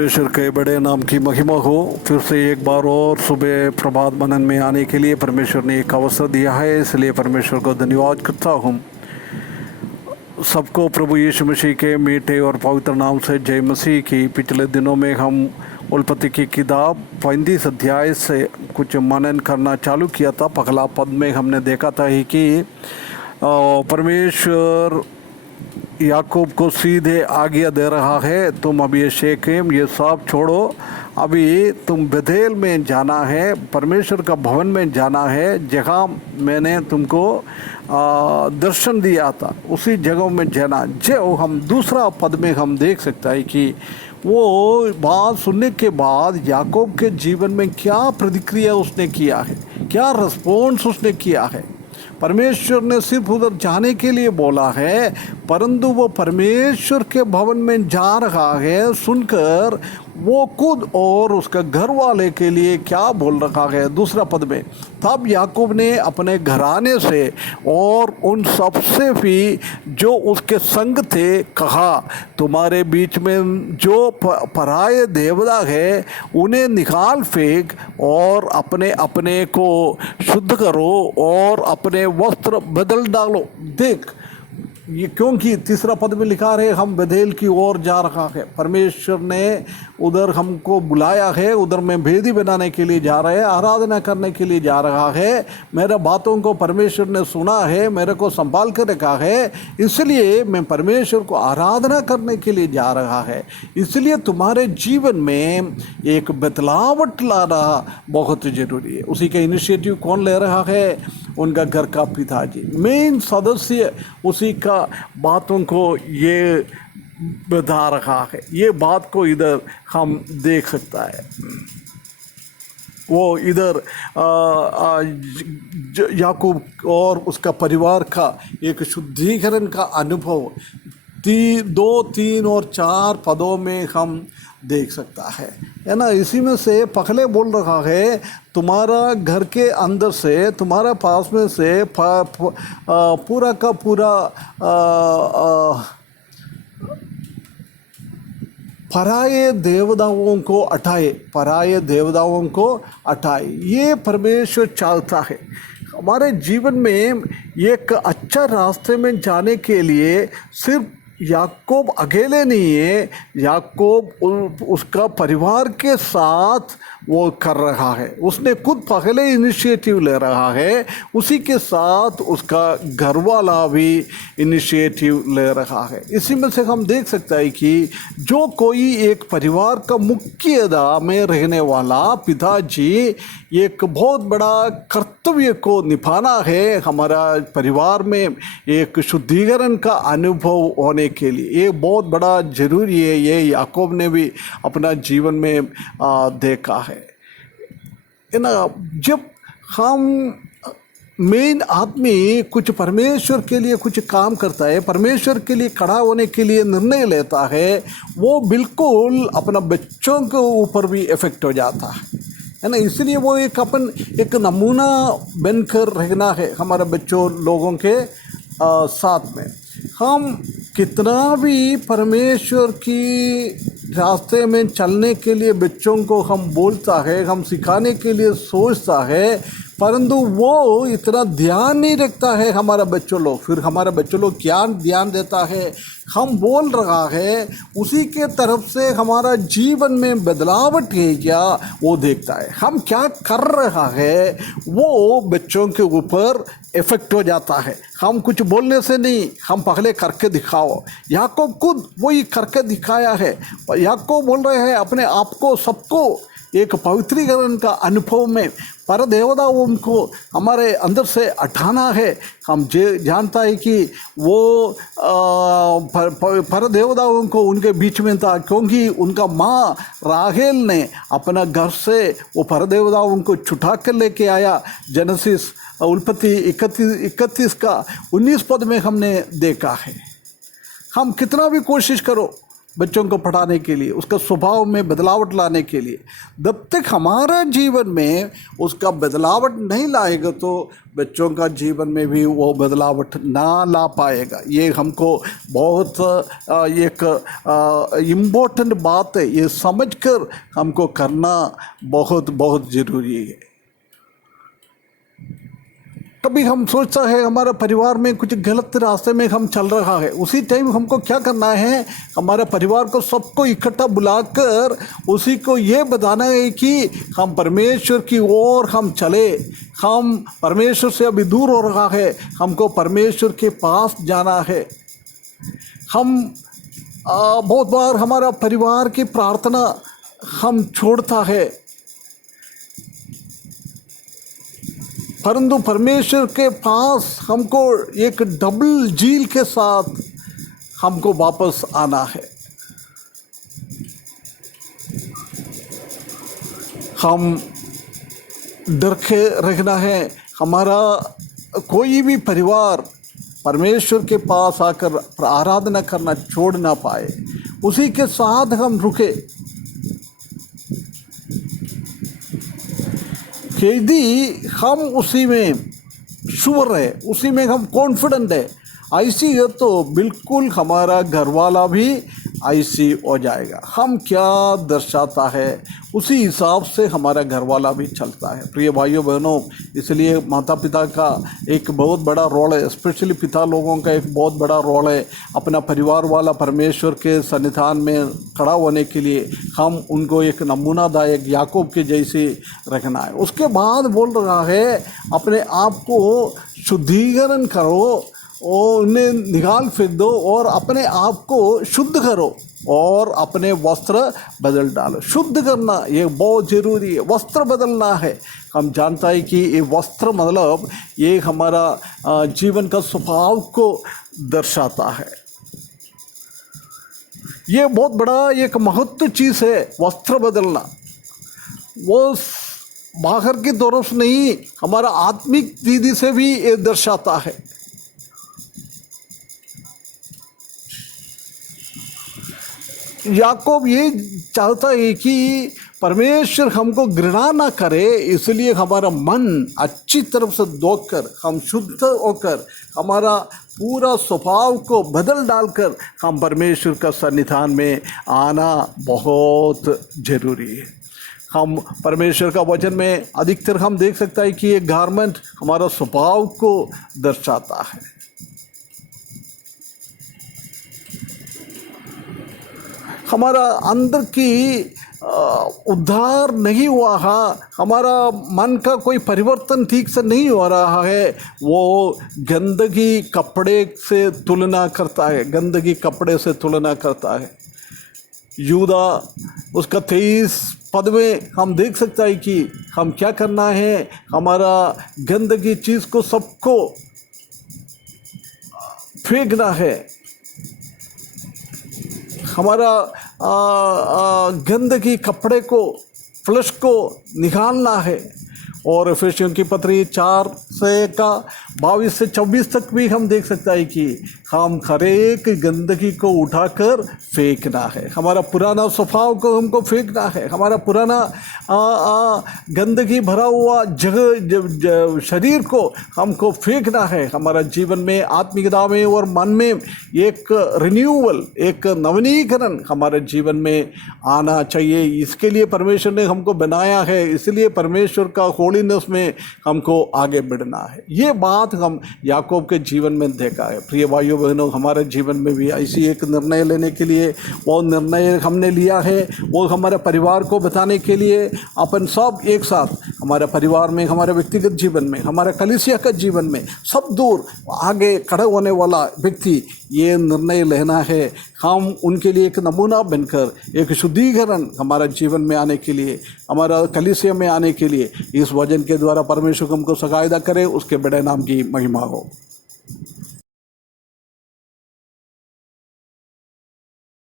परमेश्वर के बड़े नाम की महिमा हो। फिर से एक बार और सुबह प्रभात मनन में आने के लिए परमेश्वर ने एक अवसर दिया है, इसलिए परमेश्वर को धन्यवाद करता हूँ। सबको प्रभु यीशु मसीह के मीठे और पवित्र नाम से जय मसीह की। पिछले दिनों में हम उत्पत्ति की किताब 35 अध्याय से कुछ मनन करना चालू किया था। पहला पद में हमने देखा था ही कि परमेश्वर याकूब को सीधे आज्ञा दे रहा है, तुम अभी ये शेकेम ये सब छोड़ो, अभी तुम बेथेल में जाना है, परमेश्वर का भवन में जाना है, जहाँ मैंने तुमको दर्शन दिया था उसी जगह में जाना। जो हम दूसरा पद में हम देख सकता है कि वो बात सुनने के बाद याकूब के जीवन में क्या प्रतिक्रिया उसने किया है, क्या रिस्पॉन्स उसने किया है। परमेश्वर ने सिर्फ उधर जाने के लिए बोला है, परंतु वो परमेश्वर के भवन में जा रहा है सुनकर वो खुद और उसका घर वाले के लिए क्या बोल रहा है दूसरा पद में। तब याकूब ने अपने घराने से और उन सबसे भी जो उसके संग थे कहा, तुम्हारे बीच में जो पराये देवता है उन्हें निकाल फेंक और अपने अपने को शुद्ध करो और अपने वस्त्र बदल डालो। देख ये क्योंकि तीसरा पद में लिखा है हम बेथेल की ओर जा रहा है। परमेश्वर ने उधर हमको बुलाया है, उधर में भेदी बनाने के लिए जा रहे हैं, आराधना करने के लिए जा रहा है। मेरे बातों को परमेश्वर ने सुना है, मेरे को संभाल कर रखा है, इसलिए मैं परमेश्वर को आराधना करने के लिए जा रहा है। इसलिए तुम्हारे जीवन में एक बदलावट लाना बहुत ज़रूरी है। उसी का इनिशिएटिव कौन ले रहा है? उनका घर का पिताजी, मेन सदस्य उसी का बातों को ये बता रहा है। ये बात को इधर हम देख सकता है। वो इधर याकूब और उसका परिवार का एक शुद्धिकरण का अनुभव 2, 3 और 4 पदों में हम देख सकता है ना। इसी में से पहले बोल रहा है तुम्हारा घर के अंदर से, तुम्हारा पास में से पूरा का पूरा पराये देवताओं को हटाए, पराये देवताओं को हटाए। ये परमेश्वर चाहता है। हमारे जीवन में एक अच्छा रास्ते में जाने के लिए सिर्फ याकूब अकेले नहीं है, याकूब उसका परिवार के साथ वो कर रहा है। उसने खुद पहले इनिशिएटिव ले रहा है, उसी के साथ उसका घर वाला भी इनिशिएटिव ले रहा है। इसी में से हम देख सकते हैं कि जो कोई एक परिवार का मुख्यधा में रहने वाला पिताजी एक बहुत बड़ा कर्तव्य को निभाना है हमारा परिवार में एक शुद्धिकरण का अनुभव होने के लिए। ये बहुत बड़ा ज़रूरी है। ये याकूब ने भी अपना जीवन में देखा है ना। जब हम मेन आदमी कुछ परमेश्वर के लिए कुछ काम करता है, परमेश्वर के लिए खड़ा होने के लिए निर्णय लेता है, वो बिल्कुल अपना बच्चों के ऊपर भी इफ़ेक्ट हो जाता है ना। इसलिए वो एक नमूना बनकर रहना है हमारे बच्चों लोगों के साथ में। हम कितना भी परमेश्वर की रास्ते में चलने के लिए बच्चों को हम बोलता है, हम सिखाने के लिए सोचता है, परंतु वो इतना ध्यान नहीं रखता है हमारा बच्चों लोग। फिर हमारा बच्चों लोग क्या ध्यान देता है, हम बोल रहा है उसी के तरफ से हमारा जीवन में बदलावट है क्या वो देखता है। हम क्या कर रहा है वो बच्चों के ऊपर इफ़ेक्ट हो जाता है। हम कुछ बोलने से नहीं, हम पहले करके दिखाओ। याकूब खुद वही करके दिखाया है। याकूब बोल रहे हैं अपने आप को सबको एक पवित्रीकरण का अनुभव में पर देवताओं को हमारे अंदर से हटाना है। हम जानता है कि वो पर देवताओं को उनके बीच में था, क्योंकि उनका माँ राहेल ने अपना घर से वो पर देवताओं को छुटा कर लेके आया। जेनेसिस उत्पत्ति 31 का 19 पद में हमने देखा है। हम कितना भी कोशिश करो, बच्चों को पढ़ाने के लिए, उसका स्वभाव में बदलावट लाने के लिए। जब तक हमारा जीवन में उसका बदलावट नहीं लाएगा तो बच्चों का जीवन में भी वो बदलावट ना ला पाएगा। ये हमको बहुत एक इम्पोर्टेंट बात है, ये समझकर हमको करना बहुत बहुत ज़रूरी है। कभी हम सोचता है हमारा परिवार में कुछ गलत रास्ते में हम चल रहा है, उसी टाइम हमको क्या करना है, हमारे परिवार को सबको इकट्ठा बुलाकर उसी को ये बताना है कि हम परमेश्वर की ओर हम चले, हम परमेश्वर से अभी दूर हो रहा है, हमको परमेश्वर के पास जाना है। हम बहुत बार हमारा परिवार की प्रार्थना हम छोड़ता है, परंतु परमेश्वर के पास हमको एक डबल झील के साथ हमको वापस आना है। हम डर के रखना है, हमारा कोई भी परिवार परमेश्वर के पास आकर आराधना करना छोड़ ना पाए, उसी के साथ हम रुके। यदि हम उसी में श्योर है, उसी में हम कॉन्फिडेंट है, ऐसी है तो बिल्कुल हमारा घरवाला भी ऐसी हो जाएगा। हम क्या दर्शाता है उसी हिसाब से हमारा घरवाला भी चलता है। प्रिय भाइयों बहनों, इसलिए माता पिता का एक बहुत बड़ा रोल है, स्पेशली पिता लोगों का एक बहुत बड़ा रोल है अपना परिवार वाला परमेश्वर के सन्निधान में खड़ा होने के लिए। हम उनको एक नमूनादायक याकूब के जैसे रखना है। उसके बाद बोल रहा है अपने आप को शुद्धिकरण करो और उन्हें निकाल फेंक दो और अपने आप को शुद्ध करो और अपने वस्त्र बदल डालो। शुद्ध करना ये बहुत ज़रूरी है, वस्त्र बदलना है। हम जानता है कि ये वस्त्र मतलब ये हमारा जीवन का स्वभाव को दर्शाता है। ये बहुत बड़ा एक महत्व चीज़ है वस्त्र बदलना। वो बाहर की तरफ से नहीं, हमारा आत्मिक दीदी से भी ये दर्शाता है। याकूब ये चाहता है कि परमेश्वर हमको घृणा ना करे, इसलिए हमारा मन अच्छी तरफ से धोकर हम शुद्ध होकर हमारा पूरा स्वभाव को बदल डालकर हम परमेश्वर का सन्निधान में आना बहुत ज़रूरी है। हम परमेश्वर का वचन में अधिकतर हम देख सकते हैं कि ये गारमेंट हमारा स्वभाव को दर्शाता है। हमारा अंदर की उद्धार नहीं हुआ है, हमारा मन का कोई परिवर्तन ठीक से नहीं हो रहा है, वो गंदगी कपड़े से तुलना करता है, गंदगी कपड़े से तुलना करता है। यूदा उसका 23 पद में हम देख सकते हैं कि हम क्या करना है, हमारा गंदगी चीज़ को सबको फेंकना है, हमारा गंदगी कपड़े को फ्लश को निकालना है। और इफिसियों की पत्री 4 से 22 से 24 तक भी हम देख सकते हैं कि हम हर एक गंदगी को उठाकर फेंकना है, हमारा पुराना स्वभाव को हमको फेंकना है, हमारा पुराना गंदगी भरा हुआ जगह शरीर को हमको फेंकना है। हमारा जीवन में आत्मिकता में और मन में एक रिन्यूअल, एक नवीनीकरण हमारे जीवन में आना चाहिए। इसके लिए परमेश्वर ने हमको बनाया है, इसलिए परमेश्वर का होलीनेस में हमको आगे बढ़ना है। ये बात हम याकूब के जीवन में देखा है। प्रिय भाइयों बहनों, हमारे जीवन में भी ऐसी एक निर्णय लेने के लिए, वो निर्णय हमने लिया है, वो हमारे परिवार को बताने के लिए अपन सब एक साथ हमारे परिवार में, हमारे व्यक्तिगत जीवन में, हमारे कलीसिया का जीवन में सब दूर आगे खड़े होने वाला व्यक्ति ये निर्णय लेना है। हम उनके लिए एक नमूना बनकर एक शुद्धिकरण हमारा जीवन में आने के लिए, हमारा कलीसिया में आने के लिए इस वचन के द्वारा परमेश्वर हमको सहायता करे। उसके बड़े नाम की महिमा हो।